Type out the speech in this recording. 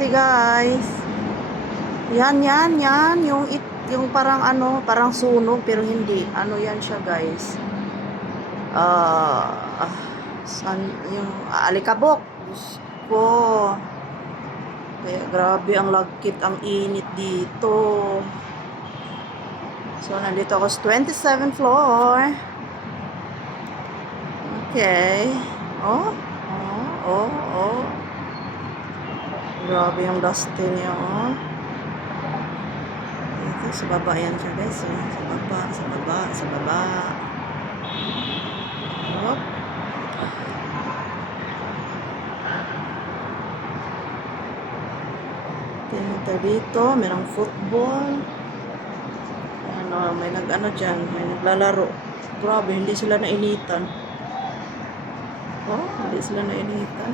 dusty, guys. Yan. Yung parang parang sunog, pero hindi. Ano yan siya, guys? Yung alikabok. Diyos ko. Kaya grabe ang lagkit, ang init dito. So, nandito ako sa 27th floor. Okay. Oh. Grabe yung dusty niya, oh. Ito, sa baba yan siya, guys. Sa baba. Oh. Ito dito, merong football. May dyan, may naglalaro. Grabe, hindi sila nainitan. Hindi sila nainitan.